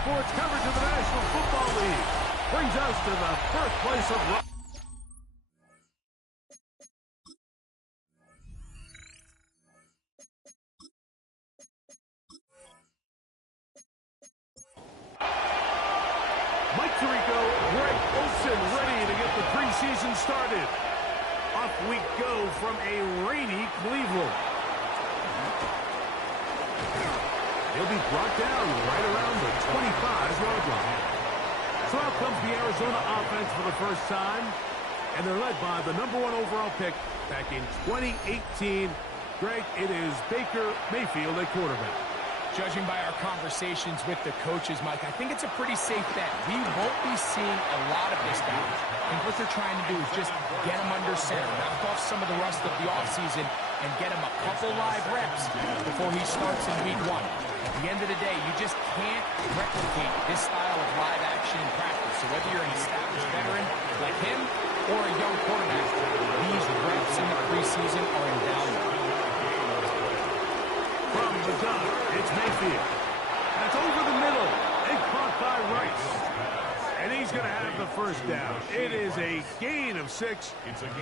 sports coverage of the National Football League brings us to the birthplace of rock. Mike Tirico, Greg Olsen ready to get the preseason started. Off we go from a rainy Cleveland. He'll be brought down right around the 25-yard line. So out comes the Arizona offense for the first time, and they're led by the #1 overall pick back in 2018. Greg, it is Baker Mayfield at quarterback. Judging by our conversations with the coaches, Mike, I think it's a pretty safe bet. We won't be seeing a lot of this guy. And what they're trying to do is just get him under center, knock off some of the rust of the offseason, and get him a couple live reps before he starts in week 1. At the end of the day, you just can't replicate this style of live action in practice. So whether you're an established veteran like him or a young quarterback, these reps in the preseason are invaluable. From the gun, it's Mayfield. That's over the middle and caught by Rice. And he's going to have the first down. It is a gain of 6.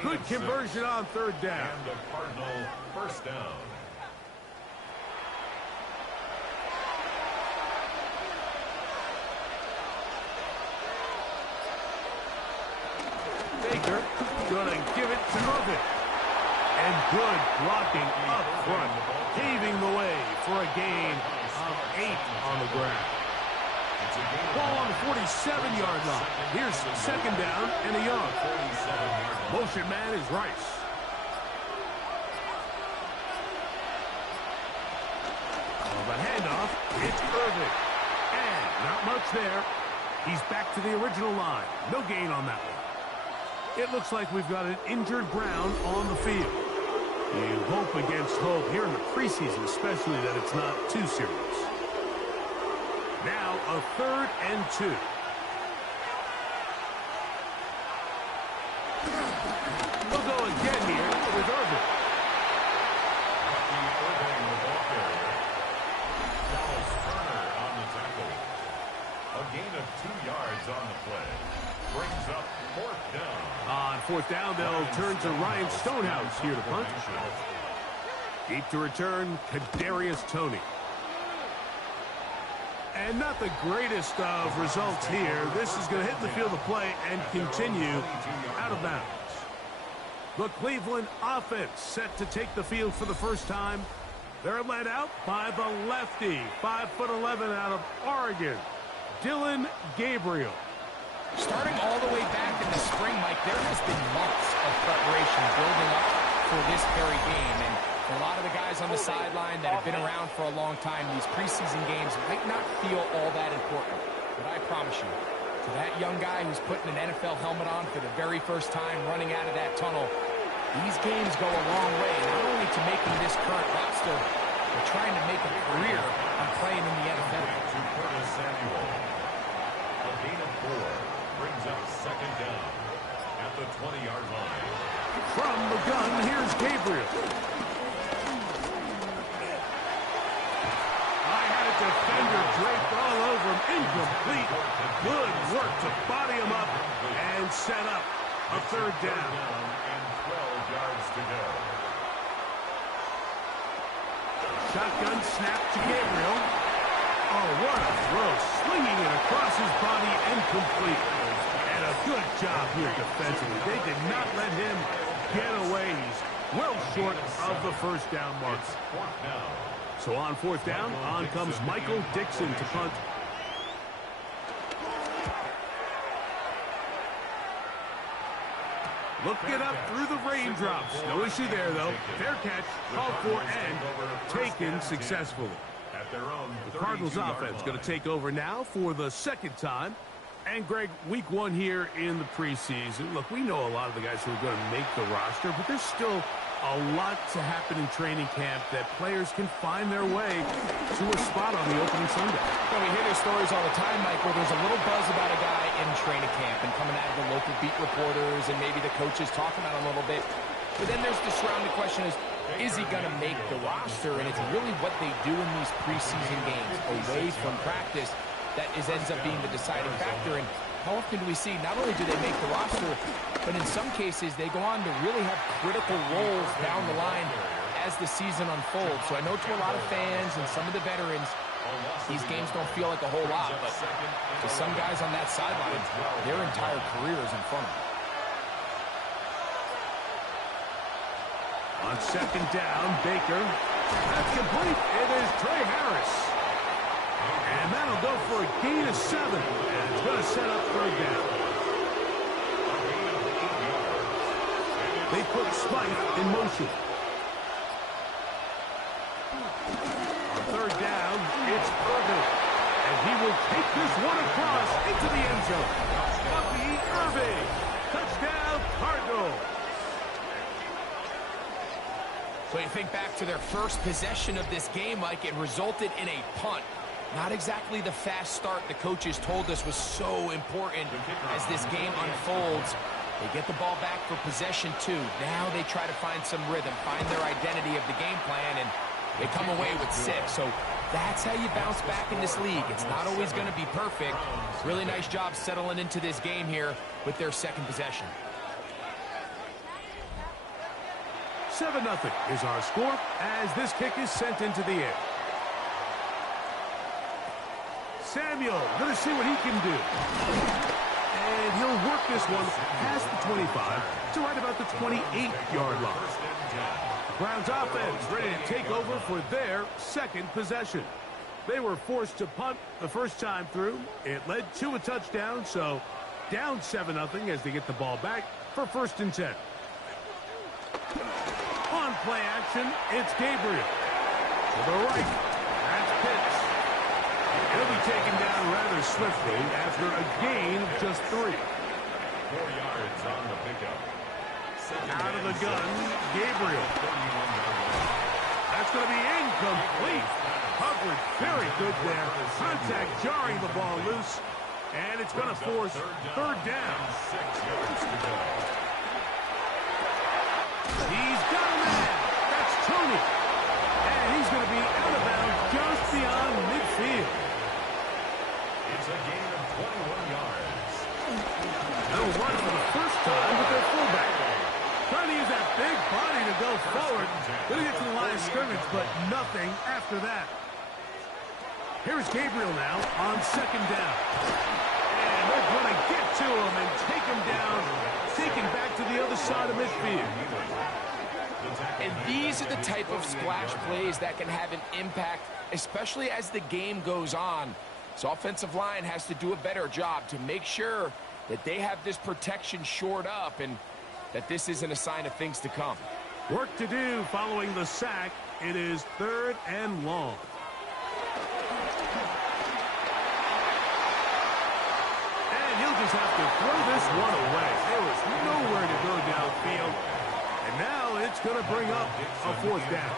Good conversion on third down. And a Cardinal first down. Baker going to give it to Murphy. And good blocking up front, paving the way for a gain of 8 on the ground. Ball on the 47-yard line. Here's second down and a yard. Motion man is Rice. On the handoff, it's Irving. And not much there. He's back to the original line. No gain on that one. It looks like we've got an injured Brown on the field. You hope against hope here in the preseason, especially that it's not too serious. Now a 3rd and 2. We'll go again here with Irving. Irving, the ball carrier. Dallas Turner on the tackle. A gain of 2 yards on the play. Brings up 4th down. On 4th down, they'll turn to Ryan Stonehouse here to punt. Deep to return, Kadarius Toney. And not the greatest of results here. This is going to hit the field of play and continue out of bounds. The Cleveland offense set to take the field for the first time. They're led out by the lefty, 5'11" out of Oregon, Dylan Gabriel. Starting all the way back in the spring, Mike, there has been months of preparation building up for this very game. And for a lot of the guys on the sideline that have been around for a long time, these preseason games might not feel all that important. But I promise you, to that young guy who's putting an NFL helmet on for the very first time running out of that tunnel, these games go a long way, not only to making this current roster, but trying to make a career on playing in the NFL. To Curtis Samuel. A gain of 4 brings up second down at the 20-yard line. From the gun, here's Gabriel. I had a defender draped all over him, incomplete. Good work to body him up and set up a 3rd down. And 12 yards to go. Shotgun snap to Gabriel. Oh, what a throw. Slinging it across his body and complete. And a good job here defensively. They did not let him get away. He's well short of the first down mark. So on 4th down, on comes Michael Dixon to punt. Looking up through the raindrops. No issue there, though. Fair catch, called for, and taken successfully. The Cardinals offense going to take over now for the 2nd time. And, Greg, week 1 here in the preseason. Look, we know a lot of the guys who are going to make the roster, but there's still a lot to happen in training camp that players can find their way to a spot on the opening Sunday. Well, we hear these stories all the time, Mike, where there's a little buzz about a guy in training camp and coming out of the local beat reporters and maybe the coaches talking about him a little bit. But then there's the surrounding question is he going to make the roster? And it's really what they do in these preseason games away from practice that ends up being the deciding factor. And how often do we see not only do they make the roster, but in some cases they go on to really have critical roles down the line as the season unfolds. So I know to a lot of fans and some of the veterans, these games don't feel like a whole lot, but to some guys on that sideline, their entire career is in front of them. On second down, Baker. That's complete. It is Trey Harris. And that'll go for a gain of 7. And it's going to set up third down. They put Smythe in motion. On third down, it's Irvin. And he will take this one across into the end zone. Bucky Irvin. Touchdown, Cardinals. So you think back to their first possession of this game, Mike, it resulted in a punt. Not exactly the fast start the coaches told us was so important as this game unfolds. They get the ball back for possession 2. Now they try to find some rhythm, find their identity of the game plan, and they come away with 6. So that's how you bounce back in this league. It's not always going to be perfect. Really nice job settling into this game here with their second possession. 7-0 is our score as this kick is sent into the air. Samuel going to see what he can do. And he'll work this one past the 25 to right about the 28-yard line. Browns offense ready to take over for their second possession. They were forced to punt the first time through. It led to a touchdown, so down 7-0 as they get the ball back for 1st and 10. On play action, it's Gabriel. To the right, that's Pitts. He'll be taken down rather swiftly after a gain of just 3. 4 yards on the pickup. Out of the gun, Gabriel. That's going to be incomplete. Coverage very good there. Contact jarring the ball loose. And it's going to force third down. 6 yards to go. He's got a man. That's Tony. And he's going to be out of bounds just beyond midfield. It's a gain of 21 yards. They'll run for the first time with their fullback. Trying to use that big body to go forward. Going to get to the line of scrimmage, but nothing after that. Here's Gabriel now on second down. And they're going to get to him and take him down. Taken back to the other side of midfield. And these are the type of splash plays that can have an impact, especially as the game goes on. So offensive line has to do a better job to make sure that they have this protection shored up and that this isn't a sign of things to come. Work to do following the sack. It is 3rd and long. And he'll just have to throw this one away. There was nowhere to go downfield. And now it's going to bring up a 4th down.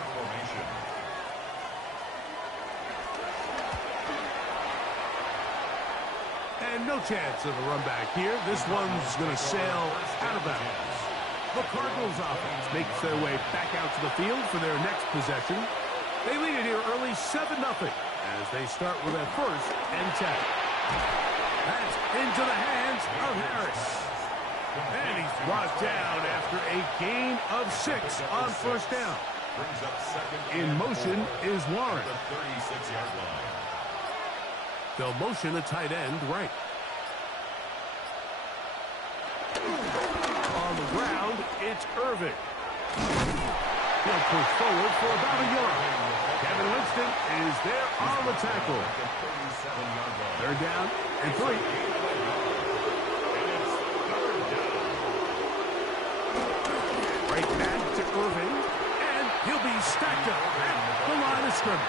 And no chance of a run back here. This one's going to sail out of bounds. The Cardinals offense makes their way back out to the field for their next possession. They lead it here early 7-0 as they start with a 1st and 10. That's into the hands of Harris. And he's brought down after a gain of 6 on 1st down. In motion is Warren. They'll motion a tight end right. On the ground, it's Irvin. He'll push forward for about a yard. Kevin Winston is there on the tackle. 3rd down and 3. Right back to Irvin, and he'll be stacked up at the line of scrimmage.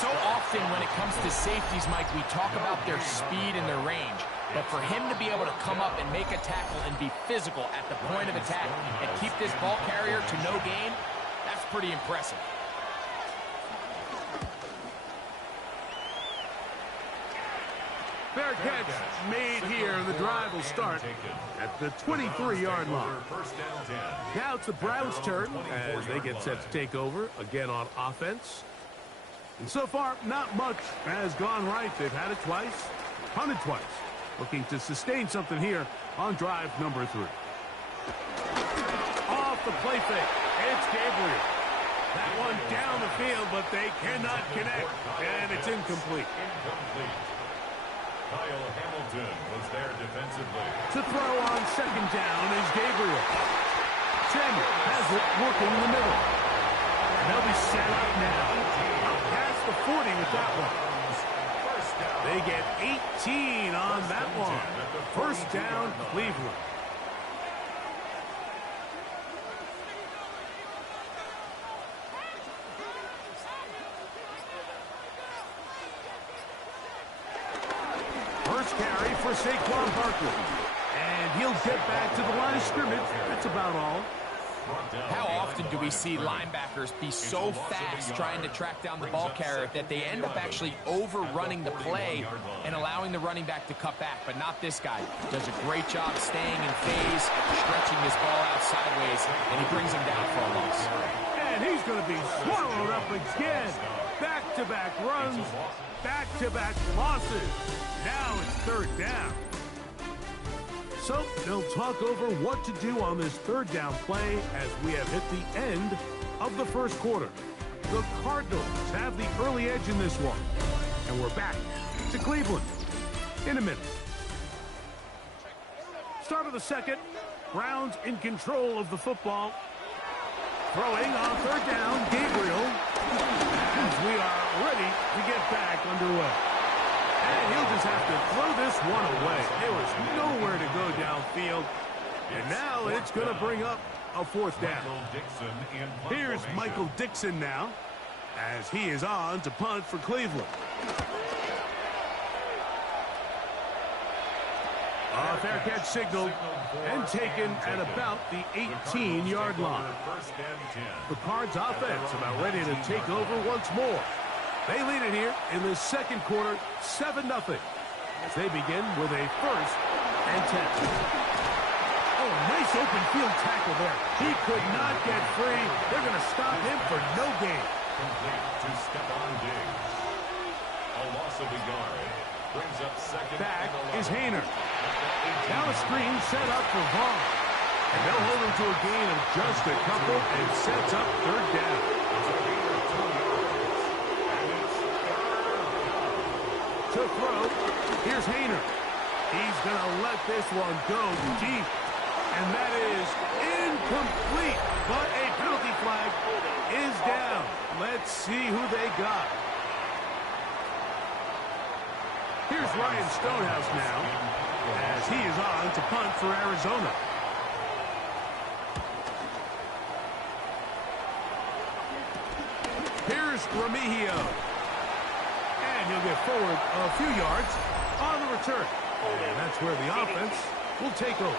So often when it comes to safeties, Mike, we talk about their speed and their range. But for him to be able to come up and make a tackle and be physical at the point of attack and keep this ball carrier to no gain, that's pretty impressive. Fair catch made here. The drive will start at the 23-yard line. Now it's the Browns' turn as they get set to take over again on offense. And so far, not much has gone right. They've had it twice, punted twice. Looking to sustain something here on drive number 3. Off the play fake. It's Gabriel. That one down the field, but they cannot connect, and it's incomplete. Kyle Hamilton was there defensively. To throw on second down is Gabriel. Samuel has it working in the middle. And they'll be set up now. Up past the 40 with that one. They get 18 on that one. First down, Cleveland. First carry for Saquon Barkley. And he'll get back to the line of scrimmage. That's about all. How often do we see linebackers be so fast trying to track down the ball carrier that they end up actually overrunning the play and allowing the running back to cut back? But not this guy. Does a great job staying in phase, stretching his ball out sideways, and he brings him down for a loss. And he's going to be swallowed up again. Back-to-back runs, back-to-back losses. Now it's third down. So they'll talk over what to do on this third down play as we have hit the end of the first quarter. The Cardinals have the early edge in this one. And we're back to Cleveland in a minute. Start of the second. Browns in control of the football. Throwing on third down, Gabriel. As we are ready to get back underway. And he'll just have to throw this one away. There was nowhere to go downfield. And now it's going to bring up a fourth down. Here's Michael Dixon now as he is on to punt for Cleveland. A fair catch signaled and taken at about the 18-yard line. The Cards offense about ready to take over once more. They lead it here in the second quarter, 7-0. As they begin with a first and 10. Oh, nice open field tackle there. He could not get free. They're going to stop him for no gain. Complete to Stephon Diggs. A loss of a yard. Brings up second. Back is Hayner. Now a screen set up for Vaughn. And they'll hold him to a gain of just a couple and sets up third down. To throw, here's Hayner. He's going to let this one go deep. And that is incomplete. But a penalty flag is down. Let's see who they got. Here's Ryan Stonehouse now as he is on to punt for Arizona. Here's Remigio. And he'll get forward a few yards on the return. And that's where the offense will take over.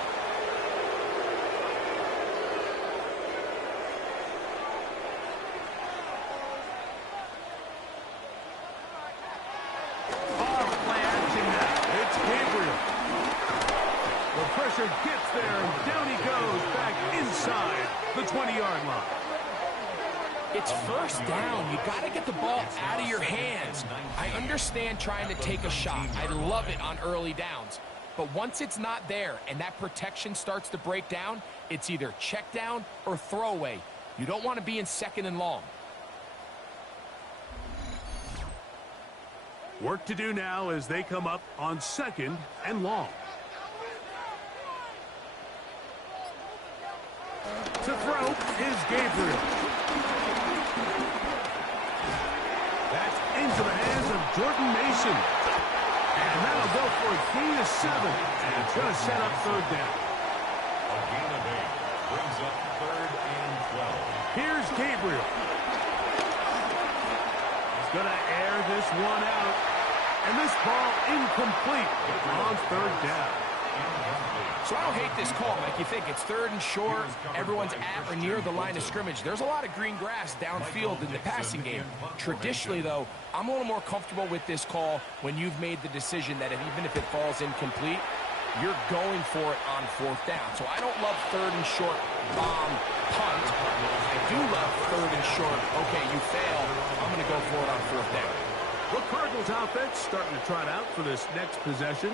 Pressure gets there, and down he goes back inside the 20-yard line. It's first down. You got to get the ball out of your hands. I understand trying to take a shot. I love it on early downs. But once it's not there and that protection starts to break down, it's either check down or throwaway. You don't want to be in second and long. Work to do now as they come up on second and long. To throw is Gabriel. That's into the hands of Jordan Mason. And that'll go for a gain of 7. And it's going to set up third down. A gain of 8 brings up third and 12. Here's Gabriel. He's going to air this one out. And this ball incomplete on third down. So I don't hate this call, Mike. You think it's third and short, everyone's at or near the line of scrimmage. There's a lot of green grass downfield in the passing game. Traditionally, though, I'm a little more comfortable with this call when you've made the decision that even if it falls incomplete, you're going for it on 4th down. So I don't love 3rd and short bomb punt. I do love 3rd and short, okay, you fail, I'm going to go for it on 4th down. The Cardinals offense starting to trot out for this next possession.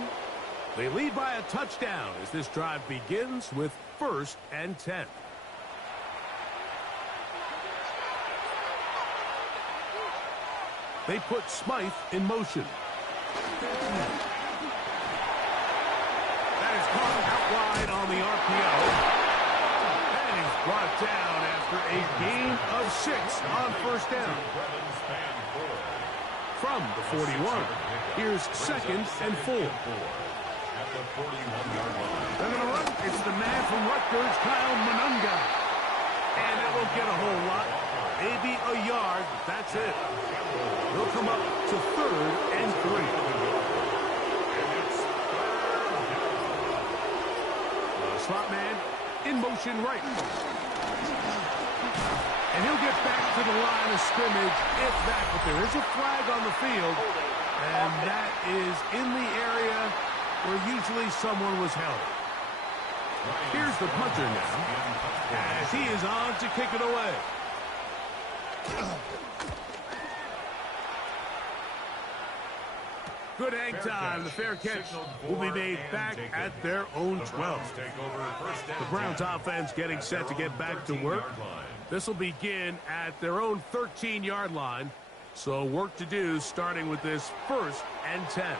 They lead by a touchdown as this drive begins with 1st and 10. They put Smythe in motion. That is caught out wide on the RPO. And he's brought down after a gain of 6 on 1st down. From the 41, here's 2nd and 4. They're going to run. It's the man from Rutgers, Kyle Monunga. And that won't get a whole lot. Maybe a yard. That's it. They'll come up to 3rd and 3. Slot man in motion right. And he'll get back to the line of scrimmage if that. But there is a flag on the field. And that is in the area where usually someone was held. Here's the punter now, as he is on to kick it away. Good hang time. The fair catch will be made back at their own 12. The Browns offense getting set to get back to work. This will begin at their own 13-yard line. So work to do starting with this 1st and 10.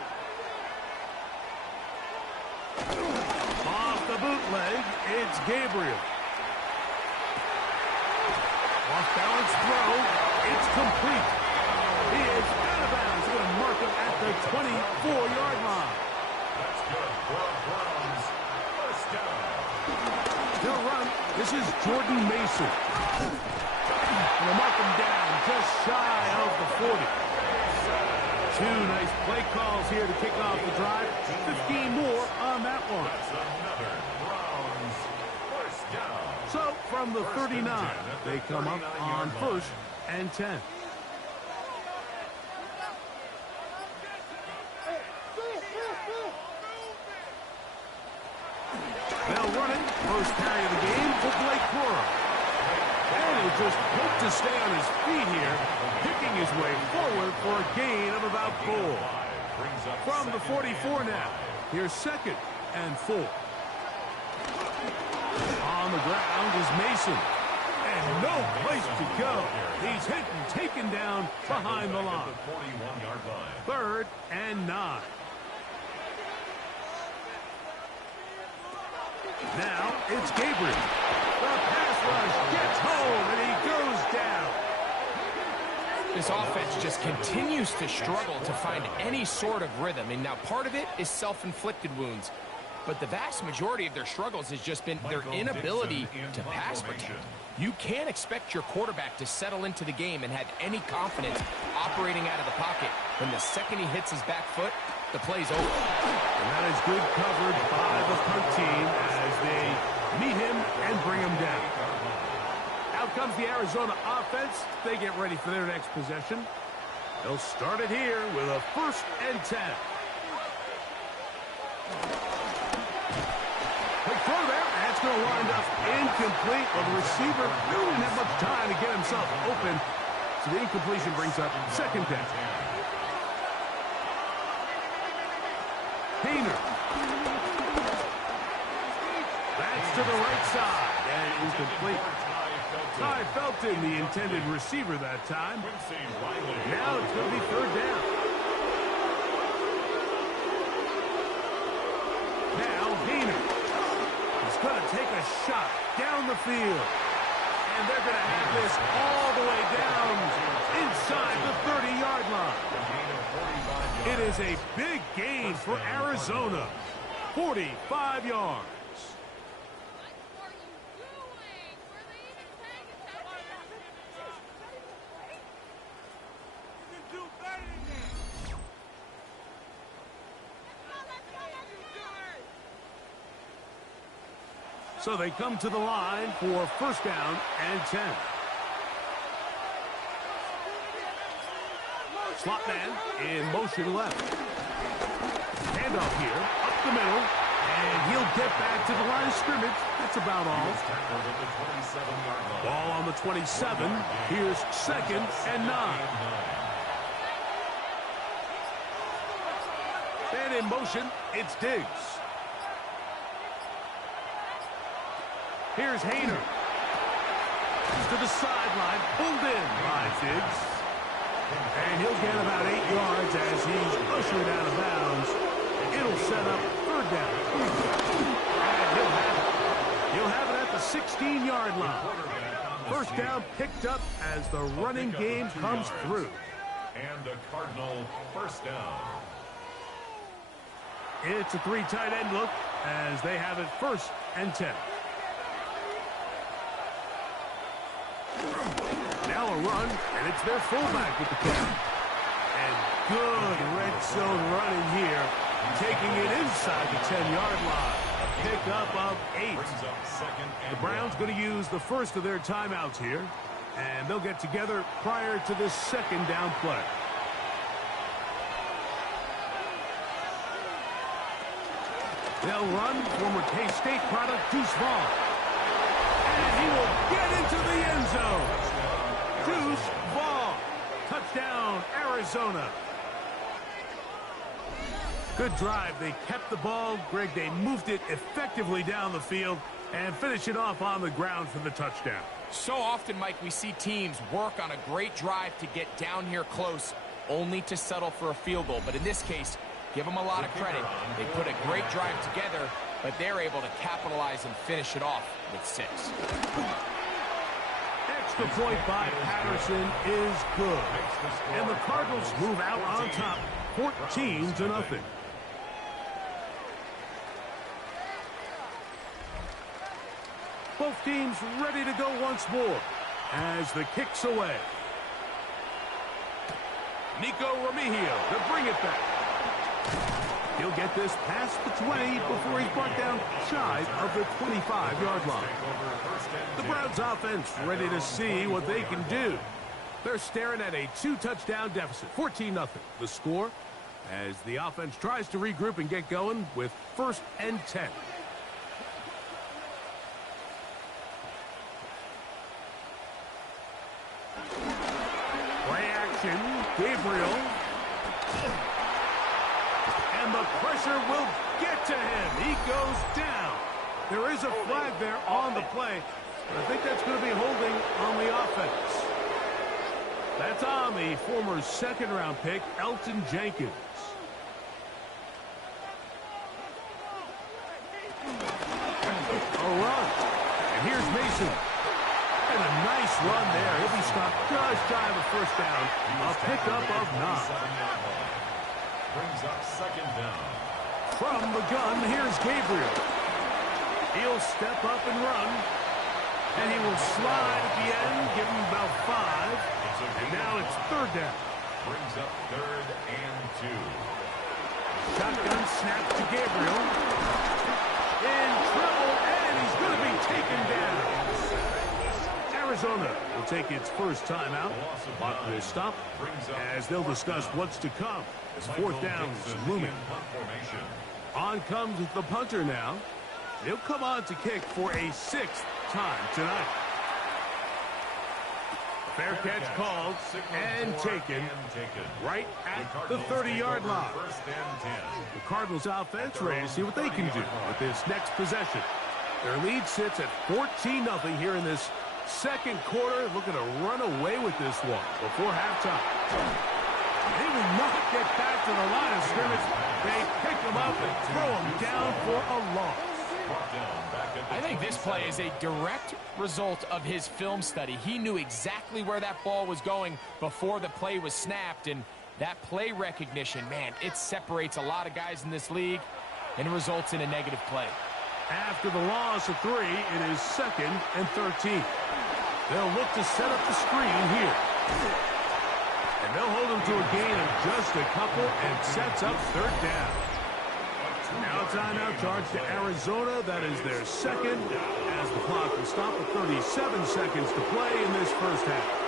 Off the bootleg, it's Gabriel. Off balance throw, it's complete. He is out of bounds. Going to mark him at the 24-yard line. That's good for a Browns 1st down. They'll run. This is Jordan Mason. And they'll mark him down just shy of the 40. 2 nice play calls here to kick off the drive. 15 more on that one. That's another Browns 1st down. So from the 39, they come up on 1st and 10. They'll run it. First carry of the game for Blake Cora. And he'll just hope to stay on his feet here, picking his way forward for a gain of about 4. From the 44 now, here's 2nd and 4. On the ground is Mason. And no place to go. He's hit and taken down behind the line. 3rd and 9. Now it's Gabriel. The pass rush gets home, and he goes down. This offense just continues to struggle to find any sort of rhythm. And now part of it is self-inflicted wounds. But the vast majority of their struggles has just been their inability to pass protect. You can't expect your quarterback to settle into the game and have any confidence operating out of the pocket. When the second he hits his back foot, the play's over. And that is good coverage by the punt team as they meet him and bring him down. Out comes the Arizona offense. They get ready for their next possession. They'll start it here with a 1st and 10. Quick throw there. That's going to wind up incomplete. Well, the receiver really didn't have much time to get himself open. So the incompletion brings up 2nd down. Hayner. That's to the right side. And incomplete. Ty Felton, the intended receiver that time. Now it's going to be 3rd down. Now Hayner. He's going to take a shot down the field. And they're going to have this all the way down inside the 30-yard line. It is a big gain for Arizona. 45 yards. So they come to the line for 1st down and 10. Slot man in motion left. Handoff here, up the middle, And he'll get back to the line of scrimmage. That's about all. Ball on the 27. Here's 2nd and 9. And in motion, it's Diggs. Here's Hayner. To the sideline, pulled in by Diggs. And he'll get about 8 yards as he's ushered out of bounds. It'll set up 3rd down. And he'll have it at the 16-yard line. 1st down picked up as the running game comes through. And a Cardinal 1st down. It's a 3 tight end look as they have it 1st and 10. Now a run, and it's their fullback with the catch. And good red zone running here, taking it inside the 10-yard line. A pickup of 8. The Browns going to use the first of their timeouts here, and they'll get together prior to this 2nd down play. They'll run former K-State product Deuce Vaughn. And he will get into the end zone. Deuce Vaughn. Touchdown, Arizona. Good drive. They kept the ball. Greg, they moved it effectively down the field and finish it off on the ground for the touchdown. So often, Mike, we see teams work on a great drive to get down here close, only to settle for a field goal. But in this case, give them a lot of credit. They put a great drive together, but they're able to capitalize and finish it off with 6. Extra point by Patterson is good. And the Cardinals move out on top, 14-0. Both teams ready to go once more as the kick's away. Nico Remigio to bring it back. He'll get this past the 20 before he's brought down shy of the 25-yard line. The Browns offense ready to see what they can do. They're staring at a 2-touchdown deficit, 14-0. The score as the offense tries to regroup and get going with 1st and 10. Play action, Gabriel. And the pressure will get to him. He goes down. There is a flag there on the play, but I think that's going to be holding on the offense. That's on the former 2nd-round pick, Elton Jenkins. A run. And here's Mason. And a nice run there. He'll be stopped just shy of a 1st down. A pickup of 9. Brings up 2nd down. From the gun, here's Gabriel. He'll step up and run. And he will slide at the end, give him about 5. And now it's 3rd down. Brings up 3rd and 2. Shotgun snap to Gabriel. In trouble, and he's going to be taken down. Arizona will take its first timeout. Clock will stop as they'll discuss what's to come as 4th down is looming. On comes the punter now. He'll come on to kick for a 6th time tonight. Fair catch called and taken right at the 30-yard line. The Cardinals offense ready to see what they can do with this next possession. Their lead sits at 14-0 here in this 2nd quarter. Looking to run away with this one before halftime. They will not get back to the line of scrimmage. They pick them up and throw them down for a loss. I think this play is a direct result of his film study. He knew exactly where that ball was going before the play was snapped, and that play recognition, man, it separates a lot of guys in this league and results in a negative play. After the loss of 3, it is 2nd and 13. They'll look to set up the screen here. And they'll hold them to a gain of just a couple and sets up 3rd down. Now timeout charge to Arizona. That is their 2nd as the clock will stop with 37 seconds to play in this 1st half.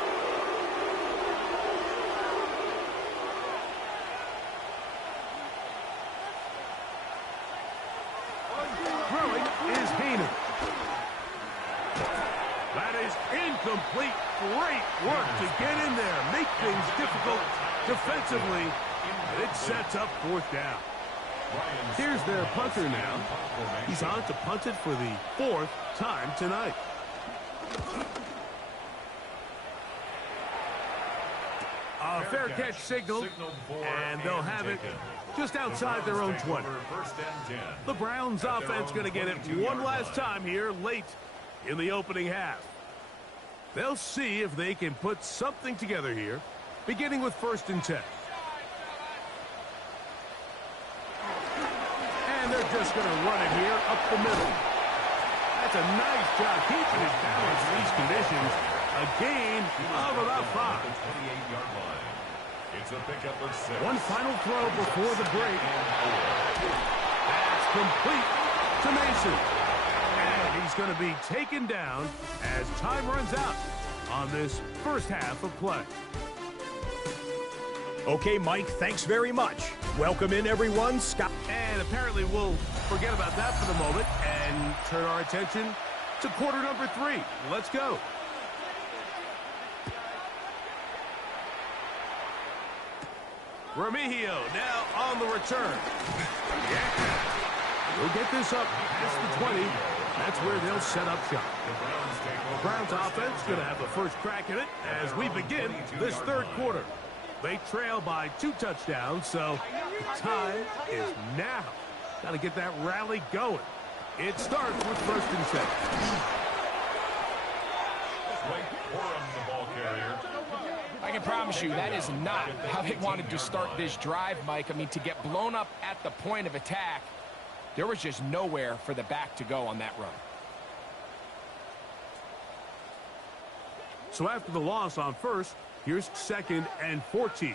complete. Great work to get in there, make things difficult defensively, and it sets up fourth down. Here's their punter now. He's on to punt it for the fourth time tonight. A fair catch signaled, and they'll have it just outside their own 20. The Browns offense going to get it one last time here late in the opening half. They'll see if they can put something together here, beginning with 1st and 10. And they're just going to run it here up the middle. That's a nice job keeping his balance in these conditions. A gain of about 5. It's a pickup of 6. One final throw before the break. That's complete to Mason. And he's going to be taken down as time runs out on this first half of play. Okay, Mike, thanks very much. Welcome in, everyone. Scott. And apparently we'll forget about that for the moment and turn our attention to quarter number 3. Let's go. Remigio now on the return. Yeah. We'll get this up past the 20. That's where they'll set up shop. Browns offense going to have the first crack at it as we begin this third quarter. They trail by 2 touchdowns, so the time is now. Got to get that rally going. It starts with 1st and 10. The ball carrier. I can promise you that is not how they wanted to start this drive, Mike. I mean, to get blown up at the point of attack, there was just nowhere for the back to go on that run. So after the loss on 1st, here's 2nd and 14.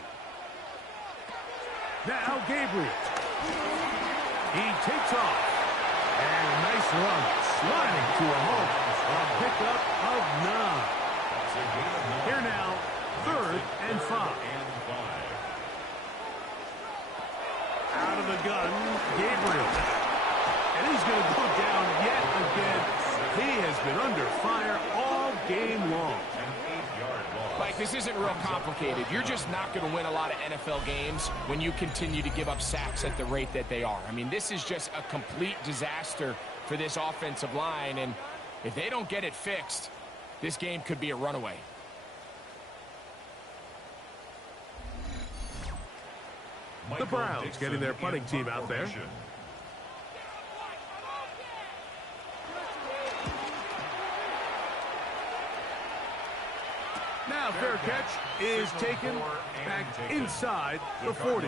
Now Gabriel. He takes off. And a nice run. Sliding to a home. A pickup of 9. Here now, 3rd and 5. Out of the gun, Gabriel. And he's going to go down yet again. He has been under fire all game long. Mike, this isn't real complicated. You're just not going to win a lot of NFL games when you continue to give up sacks at the rate that they are. I mean, this is just a complete disaster for this offensive line, and if they don't get it fixed, this game could be a runaway. The Browns getting their punting team out there. Now fair catch is taken back inside the 40.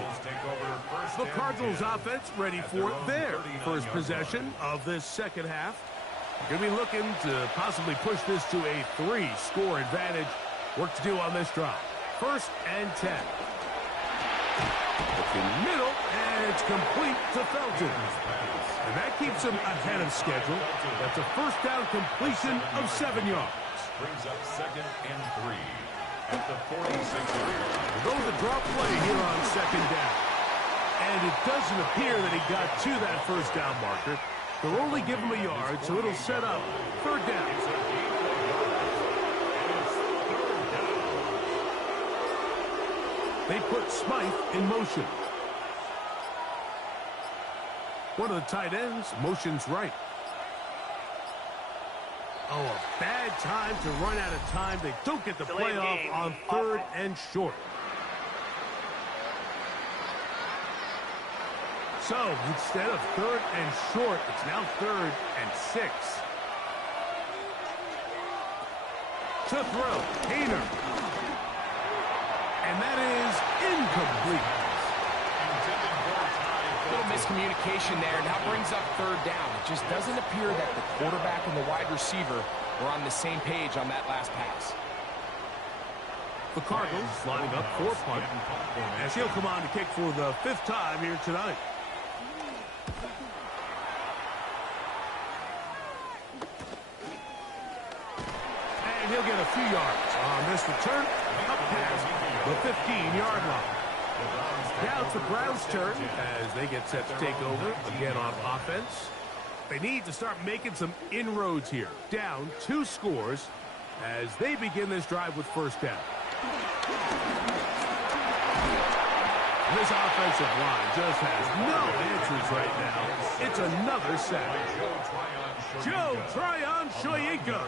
The Cardinals offense ready for their first possession of this second half. Going to be looking to possibly push this to a 3-score advantage. Work to do on this drive. 1st and 10. In the middle, and it's complete to Felton. And that keeps him ahead of schedule. That's a first down completion of 7 yards. Brings up 2nd and 3 at the 46-yard. We'll go to the drop play here on 2nd down. And it doesn't appear that he got to that first down marker. They'll only give him a yard, so it'll set up 3rd down. They put Smythe in motion. One of the tight ends motions right. Oh, a bad time to run out of time. They don't get the play off on 3rd and short. So instead of 3rd and short, it's now 3rd and 6. To throw, Hayner. And that is incomplete. Little miscommunication there. Now brings up 3rd down. It just doesn't appear that the quarterback and the wide receiver were on the same page on that last pass. The Cardinals lining up for punt, as he'll come on to kick for the 5th time here tonight. And he'll get a few yards on this return up past the 15-yard line. Now it's the Browns' turn as they get set to take over again on offense. They need to start making some inroads here. Down 2 scores as they begin this drive with first down. This offensive line just has no answers right now. It's another sack. Joe Tryon-Shoyinka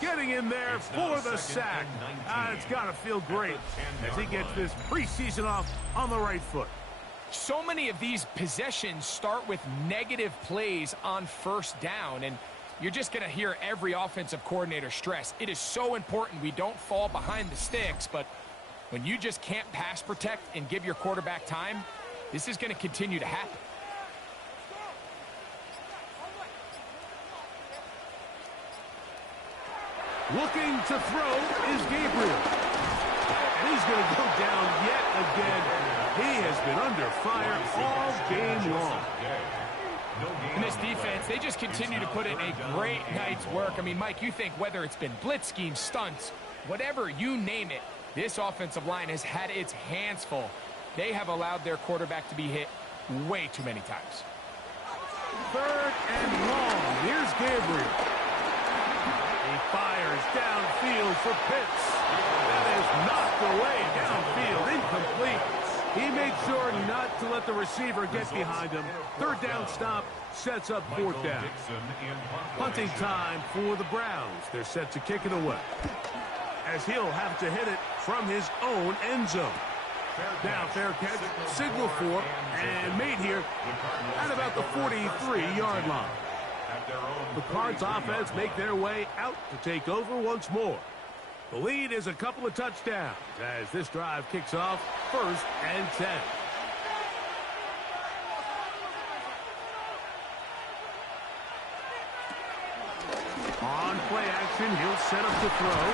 getting in there for the sack. It's got to feel great as he gets this preseason off on the right foot. So many of these possessions start with negative plays on first down, and you're just going to hear every offensive coordinator stress. It is so important we don't fall behind the sticks, but when you just can't pass protect and give your quarterback time, this is going to continue to happen. Looking to throw is Gabriel. And he's going to go down yet again. He has been under fire all game long. In this defense, they just continue to put in a great night's work. I mean, Mike, you think whether it's been blitz schemes, stunts, whatever you name it, this offensive line has had its hands full. They have allowed their quarterback to be hit way too many times. Third and long. Here's Gabriel. He fires downfield for Pitts. That is knocked away downfield, incomplete. He made sure not to let the receiver get behind him. Third down stop sets up fourth down. Punting time for the Browns. They're set to kick it away, as he'll have to hit it from his own end zone. Now fair catch, signal for, and made here at about the 43-yard line. The Cards offense make their way out to take over once more. The lead is a couple of touchdowns as this drive kicks off first and 10. On play action, he'll set up to throw.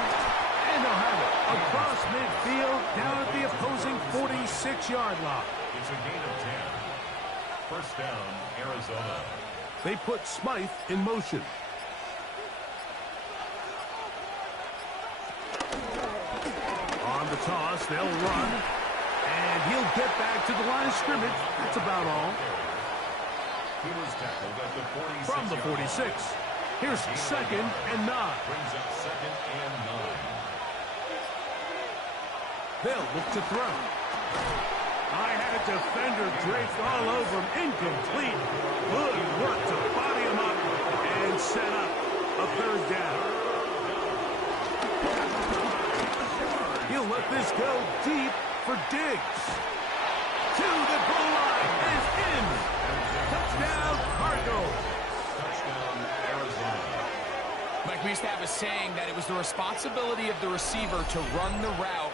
And they'll have it across midfield down at the opposing 46-yard line. It's a gain of 10. First down, Arizona. They put Smythe in motion. On the toss, they'll run. And he'll get back to the line of scrimmage. That's about all. He was tackled at the 46. From the 46. Here's second and 9. Brings up second and 9. They'll look to throw. I had a defender draped all over him. Incomplete. Good work to body him up and set up a third down. He'll let this go deep for Diggs. To the goal line and in. Touchdown, Cardinals. Touchdown, Arizona. Mike, we used to have a saying that it was the responsibility of the receiver to run the route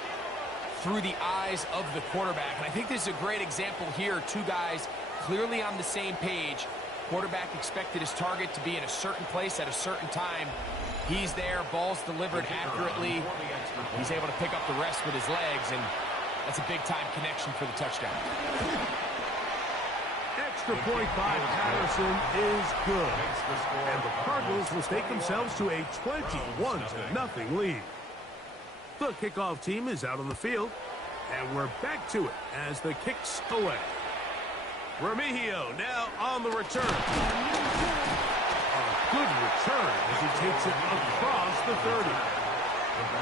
through the eyes of the quarterback. And I think this is a great example here. Two guys clearly on the same page. Quarterback expected his target to be in a certain place at a certain time. He's there, ball's delivered accurately. He's able to pick up the rest with his legs, and that's a big-time connection for the touchdown. Extra point by Patterson is good. And the Cardinals will stake themselves to a 21-0 lead. The kickoff team is out on the field, and we're back to it as the kick's away. Remigio now on the return. A good return as he takes it across the 30.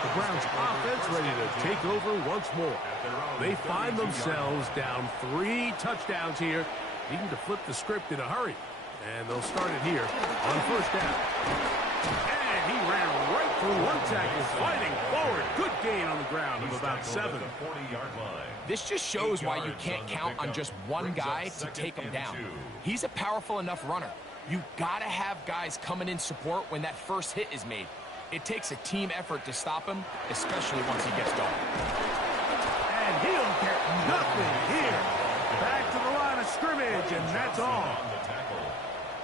The Browns offense ready to take over once more. They find themselves down 3 touchdowns here, needing to flip the script in a hurry. And they'll start it here on first down. And he ran right through one tackle, fighting forward. Good gain on the ground of about 7. This just shows why you can't count on just one guy to take him down. He's a powerful enough runner. You gotta have guys coming in support when that first hit is made. It takes a team effort to stop him, especially once he gets going. And he'll get nothing here. Back to the line of scrimmage, and that's all.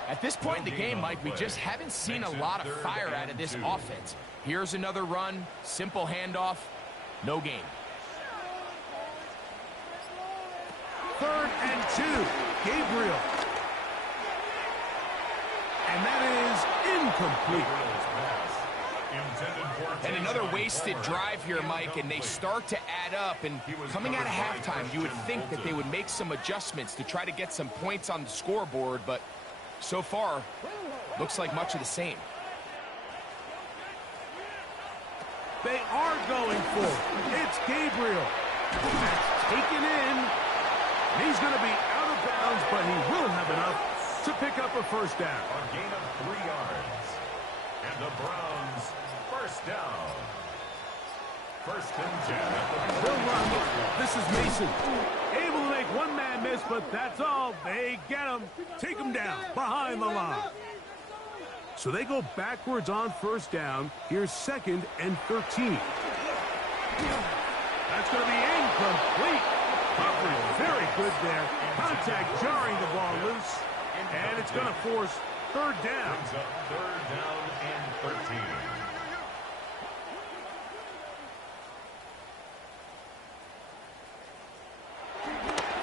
At this point in the game, Mike, we just haven't seen a lot of fire out of this offense. Here's another run, simple handoff, no gain. Third and 2, Gabriel. And that is incomplete. And another wasted drive here, Mike, and they start to add up. And coming out of halftime, you would think that they would make some adjustments to try to get some points on the scoreboard, but so far, looks like much of the same. They are going for it. It's Gabriel. That's taken in. He's going to be out of bounds, but he will have enough to pick up a first down. A gain of 3 yards. And the Browns first down. First and 10. They'll run. This is Mason. Able to make one man miss, but that's all. They get him. Take him down behind the line. So they go backwards on first down. Here's 2nd and 13. That's going to be incomplete. Coverage very good there. Contact jarring the ball loose. And it's going to force 3rd down. Brings up 3rd down and 13.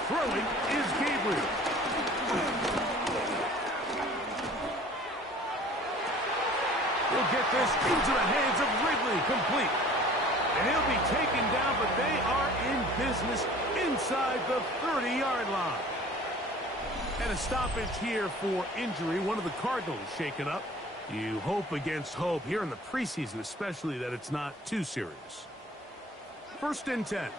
Throwing is Gabriel. He'll get this into the hands of Ridley, complete. And he'll be taken down, but they are in business inside the 30-yard line. And a stoppage here for injury. One of the Cardinals shaken up. You hope against hope here in the preseason, especially that it's not too serious. 1st and 10.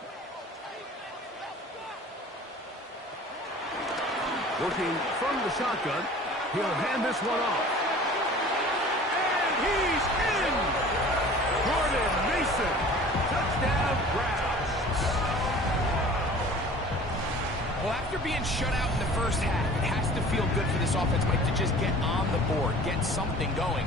Working from the shotgun. He'll hand this one off. And he's in! Jordan Mason. Touchdown, Browns. Well, after being shut out in the first half, it has to feel good for this offense, Mike, to just get on the board, get something going.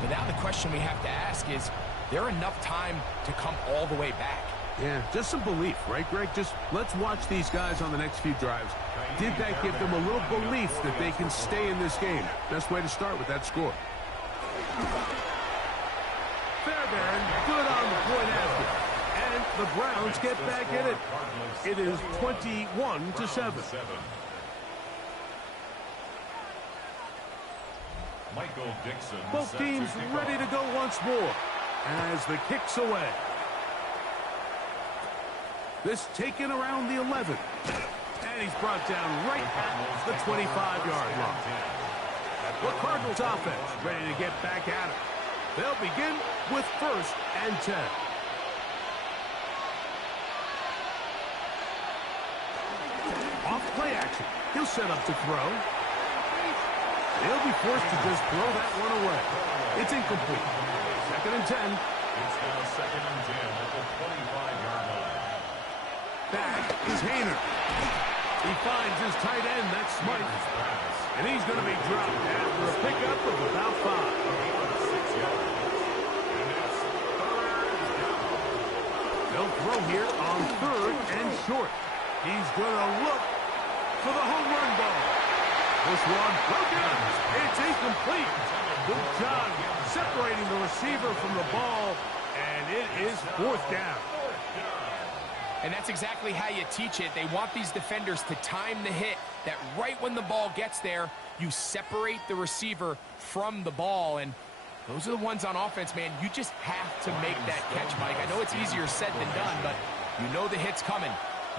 But now the question we have to ask is there enough time to come all the way back? Yeah, just some belief, right, Greg? Just let's watch these guys on the next few drives. Did that give them a little belief that they can stay in this game? Best way to start with that score. Fairbairn, good on the point after. And the Browns get back in it. It is 21-7. Michael Dixon. Both teams ready to go once more as the kick's away. This taken around the 11. And he's brought down right at the 25-yard line. The Cardinals offense ready to get back at it. They'll begin with 1st and 10. Off play action. He'll set up to throw. He'll be forced to just throw that one away. It's incomplete. 2nd and 10. It's now 2nd and 10 at the 25-yard line. Back is Hayner. He finds his tight end, that's Smite. And he's going to be dropped after a pickup of about 5. 6 yards. And it's 3rd down. They'll throw here on 3rd and short. He's going to look for the home run ball. This one broken. It's incomplete. Good job separating the receiver from the ball, and it is 4th down. And that's exactly how you teach it. They want these defenders to time the hit, that right when the ball gets there, you separate the receiver from the ball. And those are the ones on offense, man. You just have to make that catch, Mike. I know it's easier said than done, but you know the hit's coming.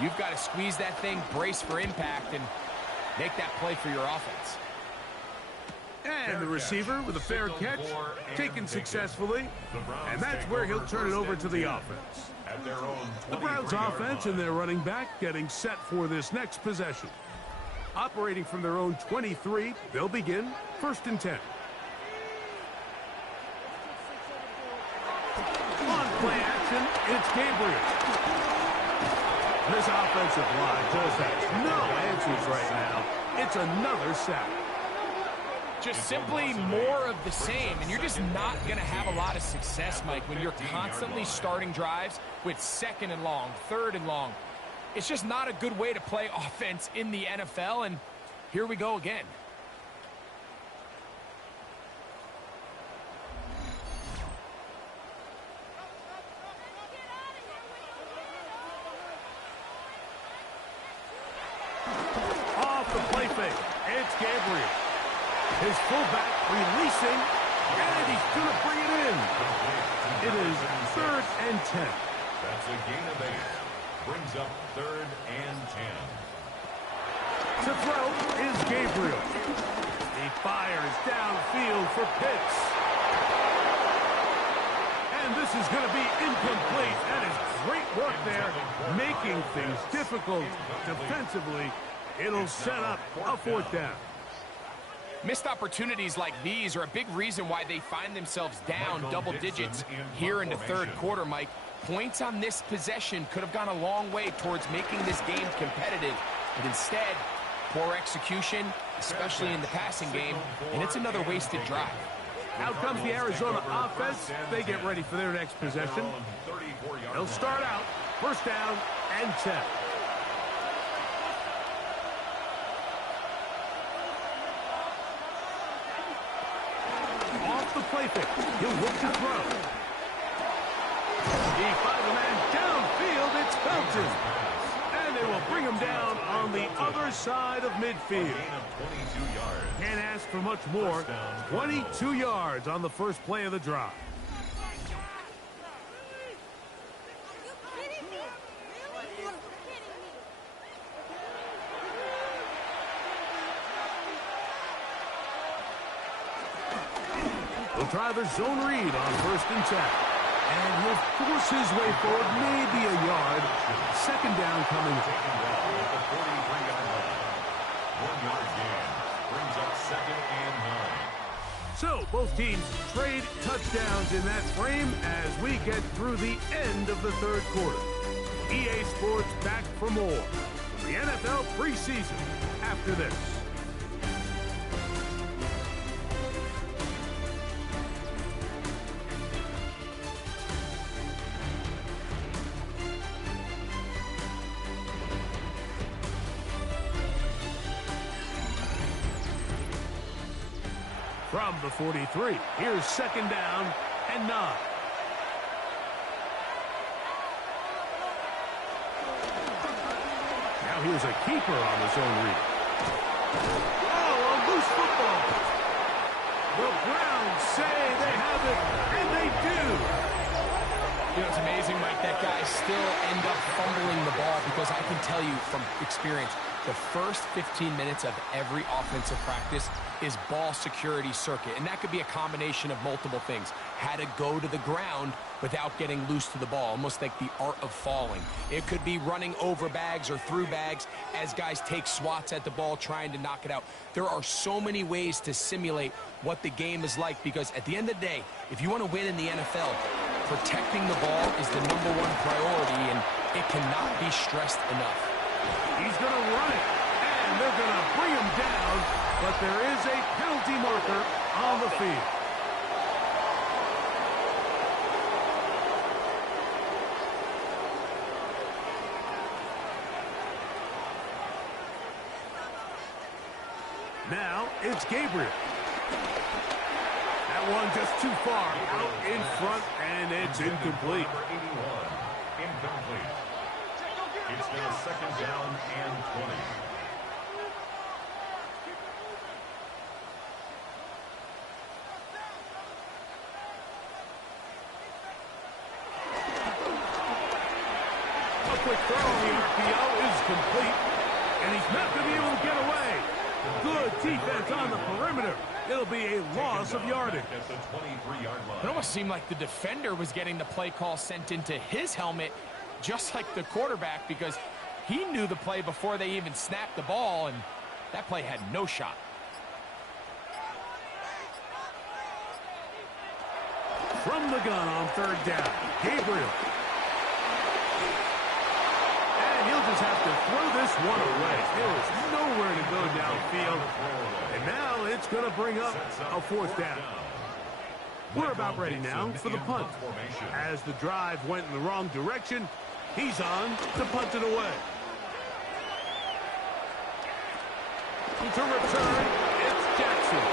You've got to squeeze that thing, brace for impact, and make that play for your offense. And the receiver with a fair catch, taken successfully. And that's where he'll turn it over to the offense. The Browns offense and their running back getting set for this next possession. Operating from their own 23, they'll begin 1st and 10. On play action, it's Gabriel. This offensive line just has no answers right now. It's another sack. Just simply more of the same, and you're just not going to have a lot of success, Mike, when you're constantly starting drives with 2nd and long, 3rd and long. It's just not a good way to play offense in the NFL, and here we go again. Off the play fake, it's Gabriel. His fullback releasing, and he's going to bring it in. It is 3rd and 10. That's a gain of 8. Brings up 3rd and 10. To throw is Gabriel. He fires downfield for Pitts. And this is going to be incomplete. That is great work there, making things difficult defensively. It'll set up a fourth down. Missed opportunities like these are a big reason why they find themselves down double digits here in the third quarter, Mike. Points on this possession could have gone a long way towards making this game competitive, but instead, poor execution, especially in the passing game, and it's another wasted drive. Out comes the Arizona offense. They get ready for their next possession. They'll start out first down and 10. Off the play fake. He'll look to throw. He finds a man downfield. It's Felton. And they will bring him down on the other side of midfield. Can't ask for much more. 22 yards on the first play of the drive. He'll try the zone read on first and 10. And he'll force his way forward, maybe a yard. Second down coming. 1 yard gain. Brings up second and 9. So, both teams trade touchdowns in that frame as we get through the end of the third quarter. EA Sports back for more. The NFL preseason after this. From the 43, here's second down and 9. Now here's a keeper on the zone read. Oh, a loose football. The Browns say they have it, and they do. You know, it's amazing, Mike, that guys still end up fumbling the ball because I can tell you from experience, the first 15 minutes of every offensive practice is ball security circuit, and that could be a combination of multiple things. How to go to the ground without getting loose to the ball, almost like the art of falling. It could be running over bags or through bags as guys take swats at the ball trying to knock it out. There are so many ways to simulate what the game is like because at the end of the day, if you want to win in the NFL, protecting the ball is the #1 priority, and it cannot be stressed enough. He's going to run it, and they're going to bring him down, but there is a penalty marker on the field. Now it's Gabriel. That one just too far out in front, and it's incomplete. Incomplete. It's now second down and 20. A quick throw on the RPO is complete, and he's not going to be able to get away. Good defense on the perimeter. It'll be a loss of yardage. At the 23-yard line. It almost seemed like the defender was getting the play call sent into his helmet, just like the quarterback, because he knew the play before they even snapped the ball, and that play had no shot. From the gun on third down, Gabriel. And he'll just have to throw this one away. There is nowhere to go downfield. And now it's going to bring up a fourth down. We're about ready now for the punt. As the drive went in the wrong direction, he's on to punt it away. To return, it's Jackson.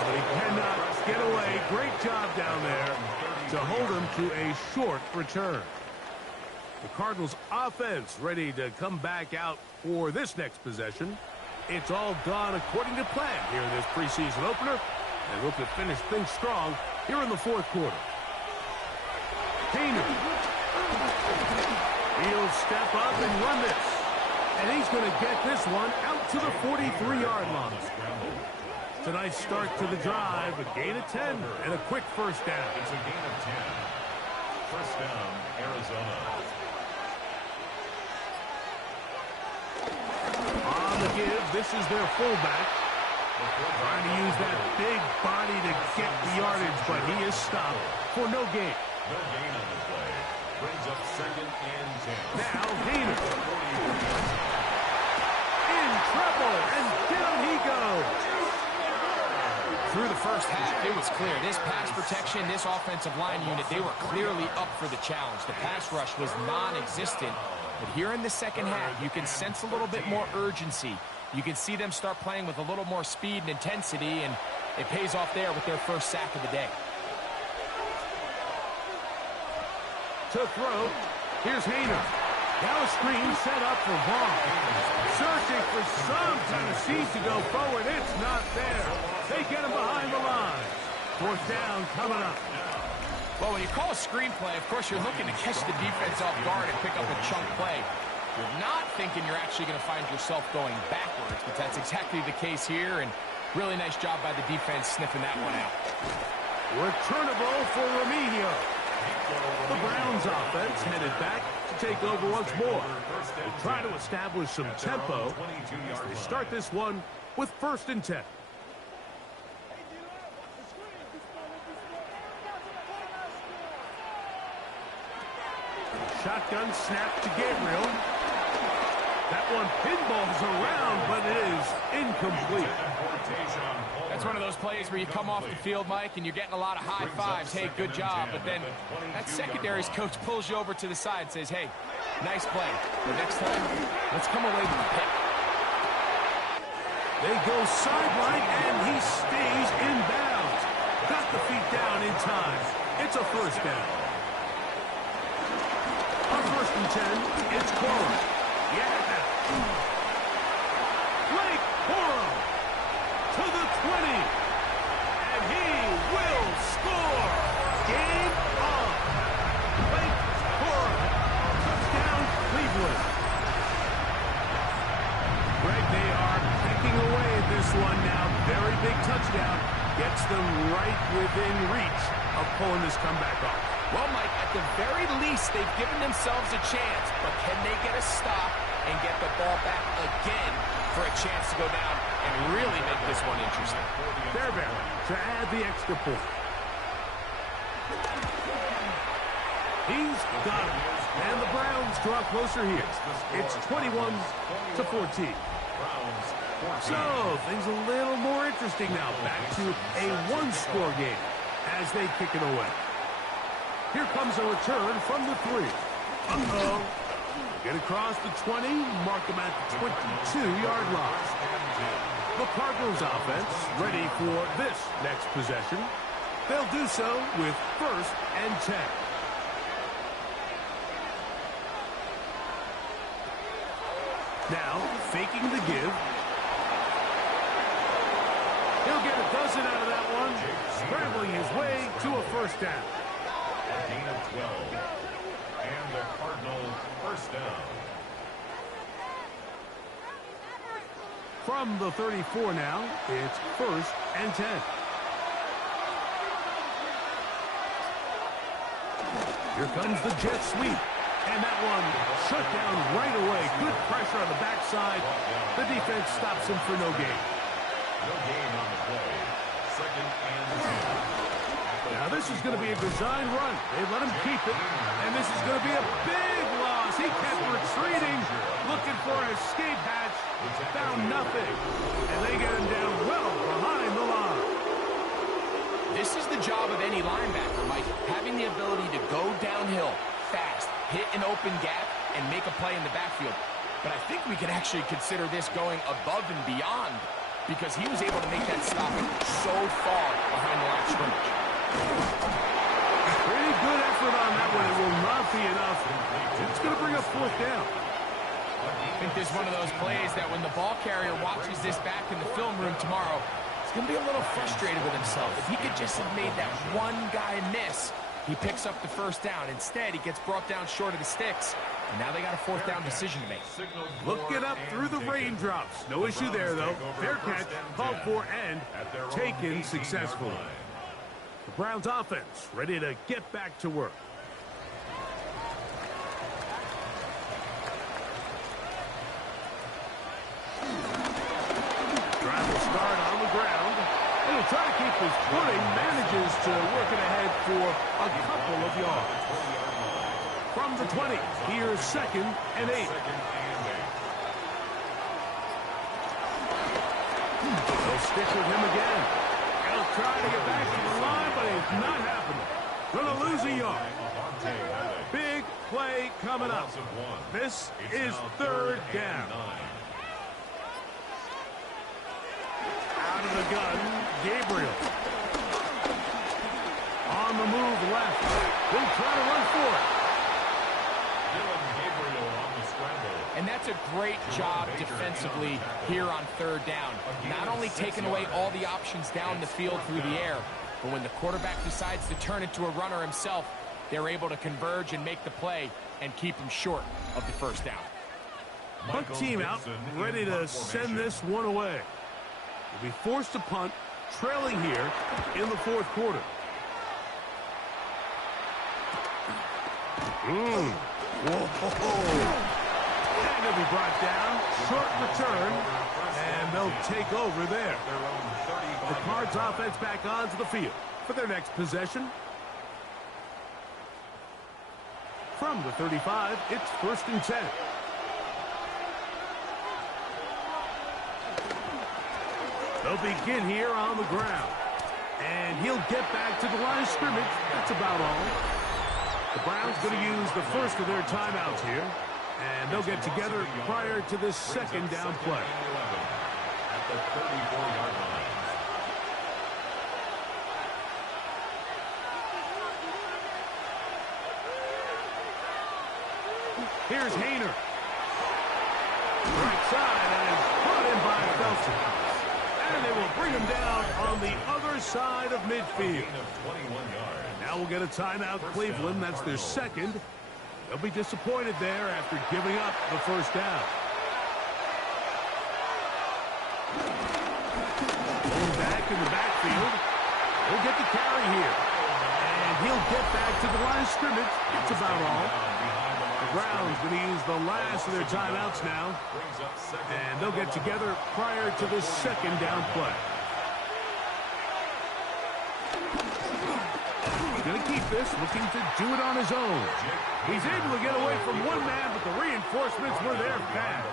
But he cannot get away. Great job down there to hold him to a short return. The Cardinals offense ready to come back out for this next possession. It's all gone according to plan here in this preseason opener. And look to finish things strong here in the fourth quarter. Keener. He'll step up and run this. And he's going to get this one out to the 43-yard line. It's a nice start to the drive, a gain of 10, and a quick first down. It's a gain of 10. First down, Arizona. On the give, this is their fullback. Trying to use that big body to get the yardage, but he is stopped for no gain. No gain on the play. Brings up second and 10. Now Hayner. In trouble, and down he goes. Through the first half, it was clear. This pass protection, this offensive line unit, they were clearly up for the challenge. The pass rush was non-existent. But here in the second half, you can sense a little bit more urgency. You can see them start playing with a little more speed and intensity, and it pays off there with their first sack of the day. To throw, here's Hayner. Now a screen set up for Vaughn. Searching for some kind of seed to go forward. It's not there. They get him behind the line. Fourth down coming up. Well, when you call a screenplay, of course, you're looking to catch the defense off guard and pick up a chunk play. You're not thinking you're actually going to find yourself going backwards, but that's exactly the case here, and really nice job by the defense sniffing that one out. Returnable for Remigio. The Browns offense headed back to take over once more. They try to establish some tempo as they start this one with first and 10. Shotgun snap to Gabriel. That one pinballs around, but it is incomplete. That's one of those plays where you come off the field, Mike, and you're getting a lot of high fives. Hey, good job. But then that secondary's coach pulls you over to the side and says, hey, nice play. But next time, let's come away with a pick. They go sideline, and he stays in bounds. Got the feet down in time. It's a first down. On first and 10, it's Corum. Yeah. Blake Corum to the 20. And he will score. Game on. Blake Corum. Touchdown, Cleveland. Greg, they are pecking away at this one now. Very big touchdown. Gets them right within reach of pulling this comeback off. Well, Mike, at the very least, they've given themselves a chance, but can they get a stop and get the ball back again for a chance to go down and really make this one interesting? Fairbairn to add the extra point. He's got it. And the Browns draw closer here. It's 21-14. So, things a little more interesting now. Back to a one-score game as they kick it away. Here comes a return from the 3. Uh-oh. Get across the 20, mark them at the 22-yard line. The Cardinals offense ready for this next possession. They'll do so with first and 10. Now, faking the give. He'll get a dozen out of that one, scrambling his way to a first down. A gain of 12. And the Cardinals first down. From the 34 now, it's first and 10. Here comes the jet sweep. And that one shut down right away. Good pressure on the backside. The defense stops him for no gain. No gain on the play. Second and 10. Now this is going to be a design run. They let him keep it. And this is going to be a big loss. He kept retreating, looking for an escape hatch. Found nothing. And they get him down well behind the line. This is the job of any linebacker, Mike, having the ability to go downhill fast, hit an open gap, and make a play in the backfield. But I think we can actually consider this going above and beyond because he was able to make that stop so far behind the line of scrimmage. Pretty good effort on that one. It will not be enough. It's going to bring up fourth down. I think this is one of those plays that when the ball carrier watches this back in the film room tomorrow, he's going to be a little frustrated with himself. If he could just have made that one guy miss, He picks up the first down. Instead, he gets brought down short of the sticks. And now they got a fourth down decision to make. Looking up through the raindrops. No issue there, though. Fair catch, called for, and taken successfully. The Browns offense ready to get back to work. Drive will start on the ground. And he'll try to keep his footing. Manages to work it ahead for a couple of yards. From the 20, here's 2nd and 8. They'll stick with him again. He'll try to get back to the line, but it's not happening. Gonna lose a yard. Big play coming up. This is 3rd down. Out of the gun, Gabriel. On the move left. He'll try to run for it. And that's a great job defensively here on 3rd down. Not only taking away all the options down the field through the air, but when the quarterback decides to turn it to a runner himself, they're able to converge and make the play and keep him short of the first down. Punt team out, ready to send this one away. Will be forced to punt, trailing here in the 4th quarter. Whoa. And he'll be brought down. Short return. And they'll take over there. The Cards offense back onto the field for their next possession. From the 35, it's 1st and 10. They'll begin here on the ground. And he'll get back to the line of scrimmage. That's about all. The Browns going to use the first of their timeouts here. And they'll get together prior to this 2nd down play. At the 34-yard line. Here's Hayner. Right side, and is brought in by Felton. And they will bring him down on the other side of midfield. Now we'll get a timeout, Cleveland. That's their 2nd. They'll be disappointed there after giving up the first down. Going back in the backfield. He'll get the carry here. And he'll get back to the line of scrimmage. That's about all. The Browns going to use the last of their timeouts now. And they'll get together prior to this 2nd down play. He's going to keep this, looking to do it on his own. He's able to get away from one man, but the reinforcements were there fast.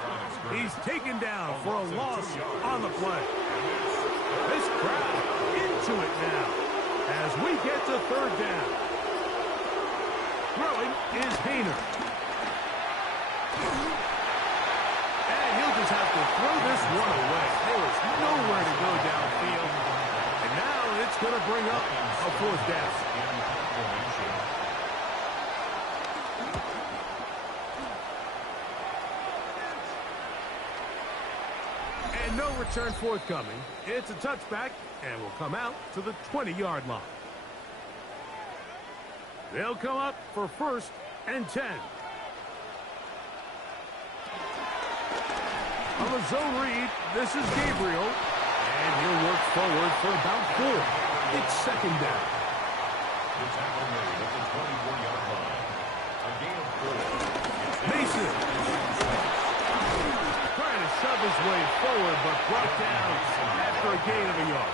He's taken down for a loss on the play. This crowd into it now as we get to 3rd down. Throwing is Hayner. And he'll just have to throw this one away. There is nowhere to go downfield. And now it's going to bring up a 4th down. And no return forthcoming. It's a touchback and will come out to the 20-yard line. They'll come up for 1st and 10. On the zone read, this is Gabriel. And he'll work forward for about 4. It's 2nd down. The tackle made at the 24-yard line. A gain of 4. Mason. Trying to shove his way forward, but brought down after a gain of a yard.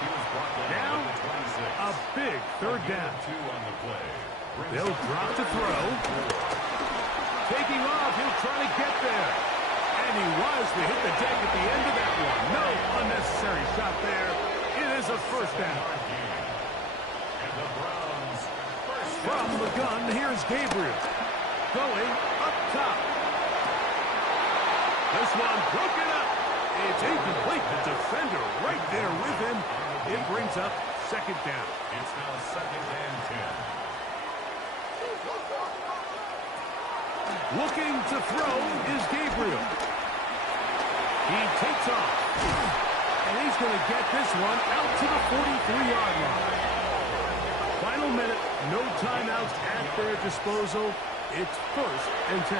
He was brought down Now, at the 26. a big 3rd down. 2 on the play. They'll drop to throw. Taking off, he'll try to get there. And he wisely hit the deck at the end of that one. No unnecessary shot there. It is a 1st down. And the Browns From the gun, here's Gabriel. Going up top. This one broken up. It's incomplete. The defender right there with him. It brings up 2nd down. It's now 2nd and 10. Looking to throw is Gabriel. He takes off. And he's going to get this one out to the 43-yard line. Final minute, no timeouts at their disposal. It's 1st and 10.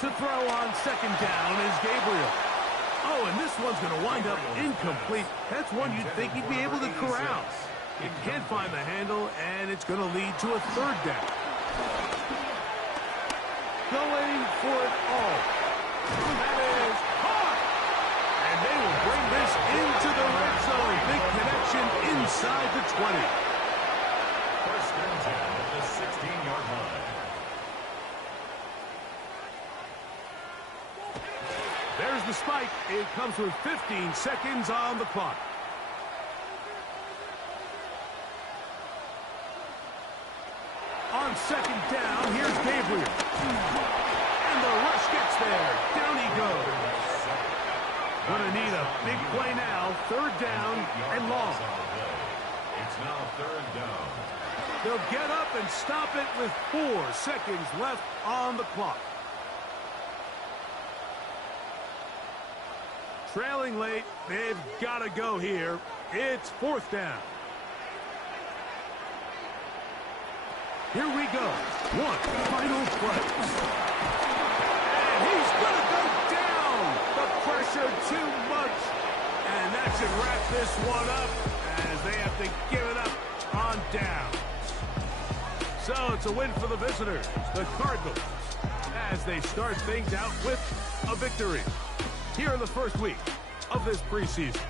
To throw on 2nd down is Gabriel. Oh, and this one's going to wind up incomplete. That's one you'd think he'd be able to corral. He can't find the handle, and it's going to lead to a 3rd down. Going for it all. That is caught! And they will bring this into the red zone. Big connection inside the 20. 1st and 10 at the 16-yard line. There's the spike. It comes with 15 seconds on the clock. On 2nd down, here's Gabriel. And the rush gets there. Down he goes. Gonna need a big play now. 3rd down and long. It's now 3rd down. They'll get up and stop it with 4 seconds left on the clock. Trailing late, they've got to go here. It's 4th down. Here we go. One final play. And he's going to go down. The pressure too much. And that should wrap this one up as they have to give it up on downs. So it's a win for the visitors, the Cardinals, as they start things out with a victory here in the 1st week of this preseason.